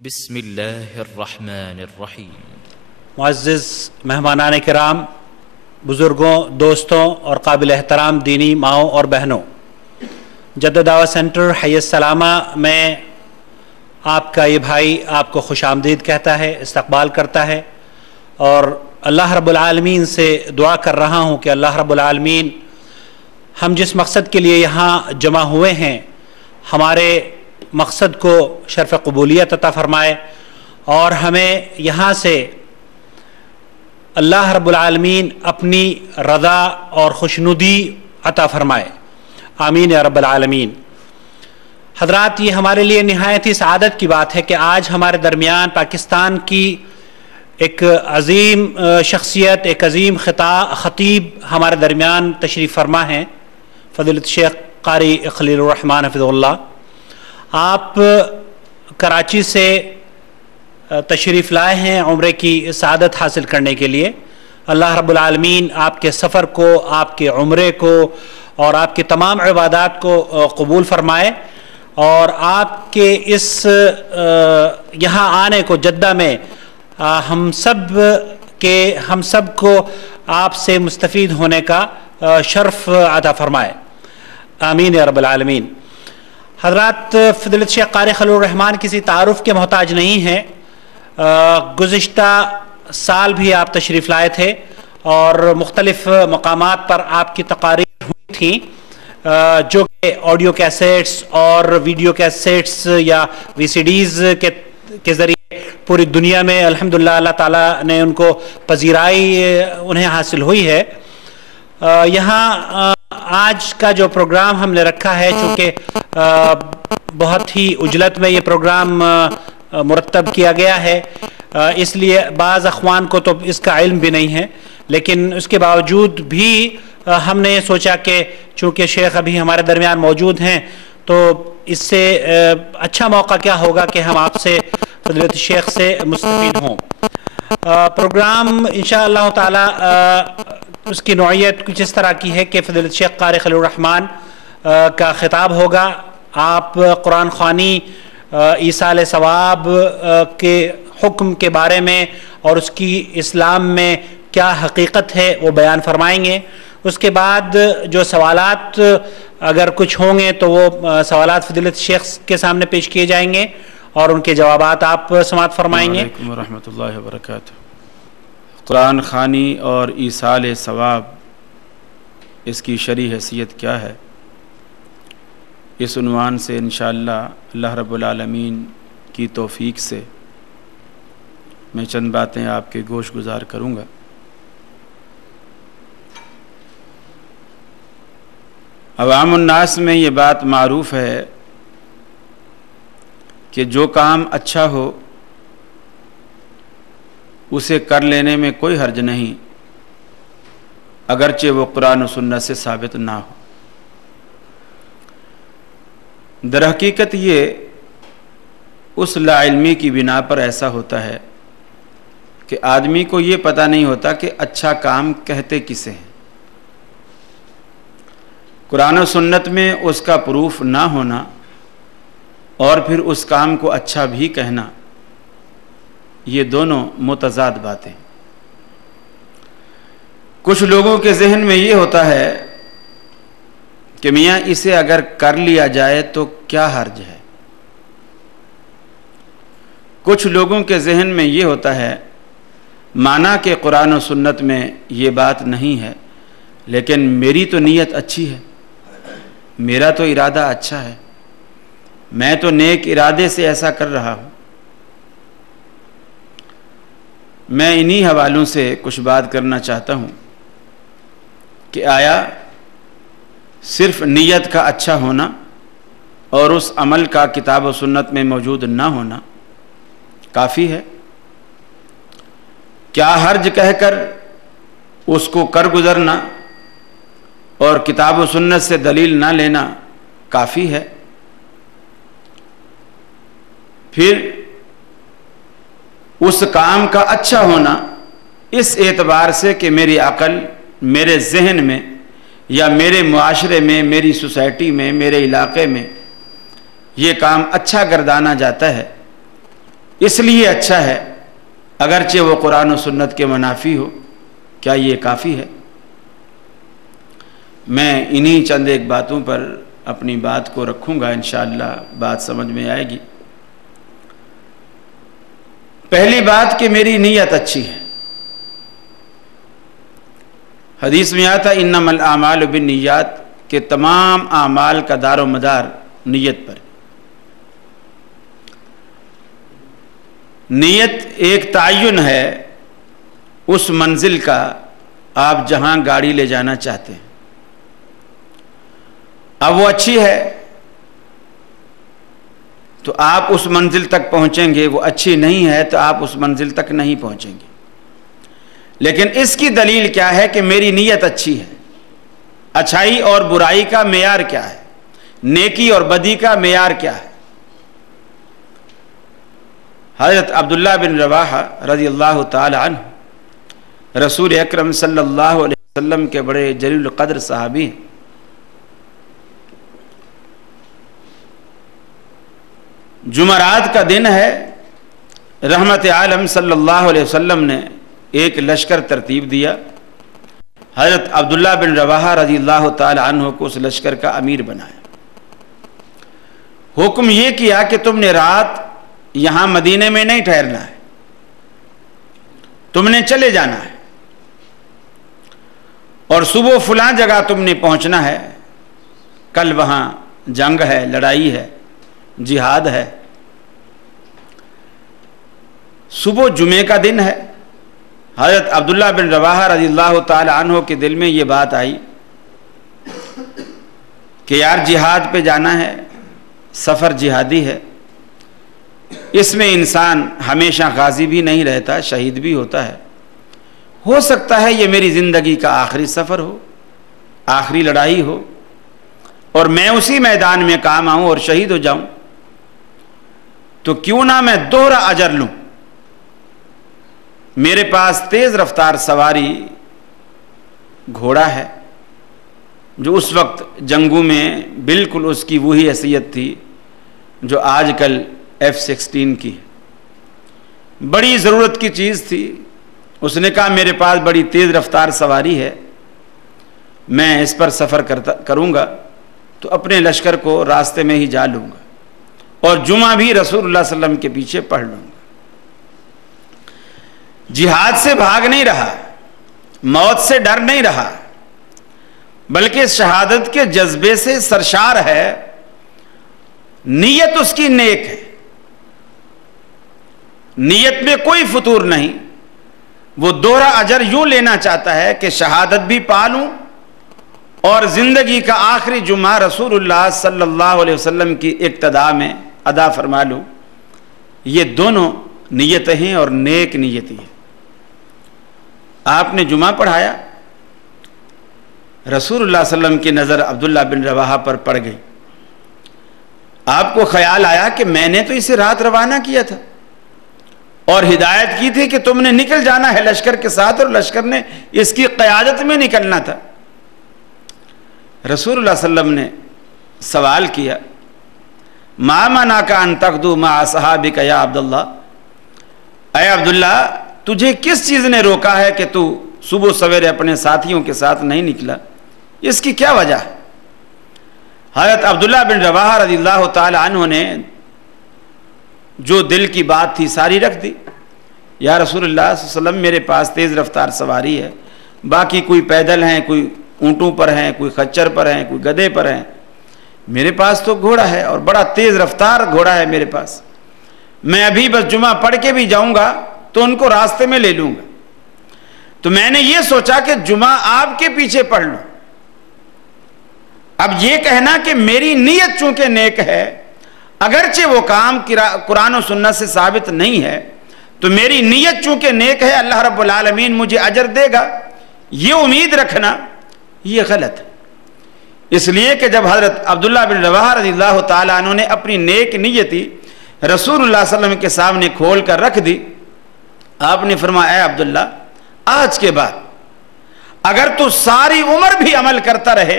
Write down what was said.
بسم اللہ الرحمن الرحیم۔ معزز مہمانان کرام، بزرگوں، دوستوں اور قابل احترام دینی ماؤں اور بہنوں، جدہ دعوت سینٹر حی السلامہ میں آپ کا یہ بھائی آپ کو خوش آمدید کہتا ہے، استقبال کرتا ہے، اور اللہ رب العالمین سے دعا کر رہا ہوں کہ اللہ رب العالمین ہم جس مقصد کے لیے یہاں جمع ہوئے ہیں، ہمارے مقصد کو شرف قبولیت عطا فرمائے اور ہمیں یہاں سے اللہ رب العالمین اپنی رضا اور خوشنودی عطا فرمائے، آمین یا رب العالمین۔ حضرات، یہ ہمارے لیے نہایت ہی سعادت کی بات ہے کہ آج ہمارے درمیان پاکستان کی ایک عظیم شخصیت، ایک عظیم خطیب ہمارے درمیان تشریف فرما ہیں، فضیلت شیخ قاری خلیل الرحمن حفظہ اللہ۔ آپ کراچی سے تشریف لائے ہیں عمرے کی سعادت حاصل کرنے کے لیے۔ اللہ رب العالمین آپ کے سفر کو، آپ کے عمرے کو اور آپ کی تمام عبادات کو قبول فرمائے، اور آپ کے اس یہاں آنے کو جدہ میں ہم سب کو آپ سے مستفید ہونے کا شرف عطا فرمائے، آمین یا رب العالمین۔ حضرات، فضیلت شیخ قاری خلیل الرحمن کسی تعارف کے محتاج نہیں ہیں۔ گزشتہ سال بھی آپ تشریف لائے تھے اور مختلف مقامات پر آپ کی تقاریر ہوئی تھیں، جو کہ آڈیو کیسیٹس اور ویڈیو کیسیٹس یا وی سی ڈیز کے ذریعے پوری دنیا میں الحمدللہ اللہ تعالیٰ نے ان کو پذیرائی انہیں حاصل ہوئی ہے۔ یہاں آج کا جو پروگرام ہم نے رکھا ہے، چونکہ بہت ہی عجلت میں یہ پروگرام مرتب کیا گیا ہے، اس لیے بعض اخوان کو تو اس کا علم بھی نہیں ہے، لیکن اس کے باوجود بھی ہم نے یہ سوچا کہ چونکہ شیخ ابھی ہمارے درمیان موجود ہیں تو اس سے اچھا موقع کیا ہوگا کہ ہم آپ سے فضیلت شیخ سے مستفید ہوں۔ پروگرام انشاءاللہ تعالی اس کی نوعیت کچھ اس طرح کی ہے کہ فضیلت شیخ قاری خلیل الرحمن کا خطاب ہوگا، آپ قرآن خوانی، ایصال ثواب کے حکم کے بارے میں اور اس کی اسلام میں کیا حقیقت ہے وہ بیان فرمائیں گے۔ اس کے بعد جو سوالات اگر کچھ ہوں گے تو وہ سوالات فضیلت شیخ کے سامنے پیش کیے جائیں گے اور ان کے جوابات آپ سماعت فرمائیں گے۔ وعلیکم ورحمۃ اللہ وبرکاتہ۔ قرآن خوانی اور ایصال ثواب، اس کی شرعی حیثیت کیا ہے، اس عنوان سے انشاءاللہ اللہ رب العالمین کی توفیق سے میں چند باتیں آپ کے گوش گزار کروں گا۔ عوام الناس میں یہ بات معروف ہے کہ جو کام اچھا ہو اسے کر لینے میں کوئی حرج نہیں، اگرچہ وہ قرآن و سنت سے ثابت نہ ہو۔ در حقیقت یہ اس لا علمی کی بنا پر ایسا ہوتا ہے کہ آدمی کو یہ پتہ نہیں ہوتا کہ اچھا کام کہتے کسے ہیں۔ قرآن و سنت میں اس کا پروف نہ ہونا اور پھر اس کام کو اچھا بھی کہنا، یہ دونوں متضاد باتیں۔ کچھ لوگوں کے ذہن میں یہ ہوتا ہے کہ میاں اسے اگر کر لیا جائے تو کیا حرج ہے۔ کچھ لوگوں کے ذہن میں یہ ہوتا ہے مانا کہ قرآن و سنت میں یہ بات نہیں ہے، لیکن میری تو نیت اچھی ہے، میرا تو ارادہ اچھا ہے، میں تو نیک ارادے سے ایسا کر رہا ہوں۔ میں انہی حوالوں سے کچھ بات کرنا چاہتا ہوں کہ آیا صرف نیت کا اچھا ہونا اور اس عمل کا کتاب و سنت میں موجود نہ ہونا کافی ہے؟ کیا حرج کہہ کر اس کو کر گزرنا اور کتاب و سنت سے دلیل نہ لینا کافی ہے؟ پھر اس کام کا اچھا ہونا اس اعتبار سے کہ میری عقل، میرے ذہن میں یا میرے معاشرے میں، میری سوسائٹی میں، میرے علاقے میں یہ کام اچھا گردانا جاتا ہے، اس لیے اچھا ہے، اگرچہ وہ قرآن و سنت کے منافی ہو۔ کیا یہ کافی ہے؟ میں انہی چند ایک باتوں پر اپنی بات کو رکھوں گا، انشاءاللہ بات سمجھ میں آئے گی۔ پہلی بات کہ میری نیت اچھی ہے۔ حدیث میں آتا انما الاعمال بالنیات کہ تمام اعمال کا دار و مدار نیت پر۔ نیت ایک تعین ہے اس منزل کا آپ جہاں گاڑی لے جانا چاہتے ہیں۔ اب وہ اچھی ہے تو آپ اس منزل تک پہنچیں گے، وہ اچھی نہیں ہے تو آپ اس منزل تک نہیں پہنچیں گے۔ لیکن اس کی دلیل کیا ہے کہ میری نیت اچھی ہے؟ اچھائی اور برائی کا معیار کیا ہے؟ نیکی اور بدی کا معیار کیا ہے؟ حضرت عبداللہ بن رواحہ رضی اللہ تعالی عنہ رسول اکرم صلی اللہ علیہ وسلم کے بڑے جلیل القدر صحابی ہیں۔ جمعرات کا دن ہے، رحمت عالم صلی اللہ علیہ وسلم نے ایک لشکر ترتیب دیا۔ حضرت عبداللہ بن رواحہ رضی اللہ تعالی عنہ کو اس لشکر کا امیر بنایا۔ حکم یہ کیا کہ تم نے رات یہاں مدینے میں نہیں ٹھہرنا ہے، تم نے چلے جانا ہے، اور صبح فلاں جگہ تم نے پہنچنا ہے، کل وہاں جنگ ہے، لڑائی ہے، جہاد ہے۔ صبح جمعے کا دن ہے۔ حضرت عبداللہ بن رواحہ رضی اللہ تعالی عنہ کے دل میں یہ بات آئی کہ یار جہاد پہ جانا ہے، سفر جہادی ہے، اس میں انسان ہمیشہ غازی بھی نہیں رہتا، شہید بھی ہوتا ہے۔ ہو سکتا ہے یہ میری زندگی کا آخری سفر ہو، آخری لڑائی ہو، اور میں اسی میدان میں کام آؤں اور شہید ہو جاؤں، تو کیوں نہ میں دوہرا اجر لوں۔ میرے پاس تیز رفتار سواری گھوڑا ہے جو اس وقت جنگوں میں بالکل اس کی وہی حیثیت تھی جو آج کل F-16 کی ہے، بڑی ضرورت کی چیز تھی۔ اس نے کہا میرے پاس بڑی تیز رفتار سواری ہے، میں اس پر سفر کروں گا تو اپنے لشکر کو راستے میں ہی جا لوں گا، اور جمعہ بھی رسول اللہ صلی اللہ علیہ وسلم کے پیچھے پڑھ لوں گا۔ جہاد سے بھاگ نہیں رہا، موت سے ڈر نہیں رہا، بلکہ شہادت کے جذبے سے سرشار ہے۔ نیت اس کی نیک ہے، نیت میں کوئی فتور نہیں۔ وہ دوہرا اجر یوں لینا چاہتا ہے کہ شہادت بھی پالوں اور زندگی کا آخری جمعہ رسول اللہ صلی اللہ علیہ وسلم کی اقتداء میں ادا فرما لوں۔ یہ دونوں نیتیں ہیں اور نیک نیتی ہیں۔ آپ نے جمعہ پڑھایا، رسول اللہ صلی اللہ علیہ وسلم کی نظر عبداللہ بن رواحہ پر پڑ گئی۔ آپ کو خیال آیا کہ میں نے تو اسے رات روانہ کیا تھا اور ہدایت کی تھی کہ تم نے نکل جانا ہے لشکر کے ساتھ، اور لشکر نے اس کی قیادت میں نکلنا تھا۔ رسول اللہ صلی اللہ علیہ وسلم نے سوال کیا، ما منعک ان تغدو مع اصحابک یا عبداللہ، اے عبداللہ تجھے کس چیز نے روکا ہے کہ تو صبح سویرے اپنے ساتھیوں کے ساتھ نہیں نکلا؟ اس کی کیا وجہ ہے؟ حضرت عبداللہ بن رواحہ رضی اللہ تعالی عنہ نے جو دل کی بات تھی ساری رکھ دی۔ یا رسول اللہ صلی اللہ علیہ وسلم میرے پاس تیز رفتار سواری ہے، باقی کوئی پیدل ہیں، کوئی اونٹوں پر ہیں، کوئی خچر پر ہیں، کوئی گدھے پر ہیں، میرے پاس تو گھوڑا ہے اور بڑا تیز رفتار گھوڑا ہے میرے پاس، میں ابھی بس جمعہ پڑھ کے بھی جاؤں گا تو ان کو راستے میں لے لوں گا۔ تو میں نے یہ سوچا کہ جمعہ آپ کے پیچھے پڑھ لوں۔ اب یہ کہنا کہ میری نیت چونکہ نیک ہے، اگرچہ وہ کام قرآن و سنت سے ثابت نہیں ہے، تو میری نیت چونکہ نیک ہے، اللہ رب العالمین مجھے اجر دے گا، یہ امید رکھنا یہ غلط ہے۔ اس لیے کہ جب حضرت عبداللہ بن رواحہ رضی اللہ تعالیٰ عنہ نے اپنی نیک نیتی رسول اللہ صلی اللہ علیہ وسلم کے سامنے کھول کر رکھ دی، آپ نے فرمایا اے عبداللہ آج کے بعد اگر تو ساری عمر بھی عمل کرتا رہے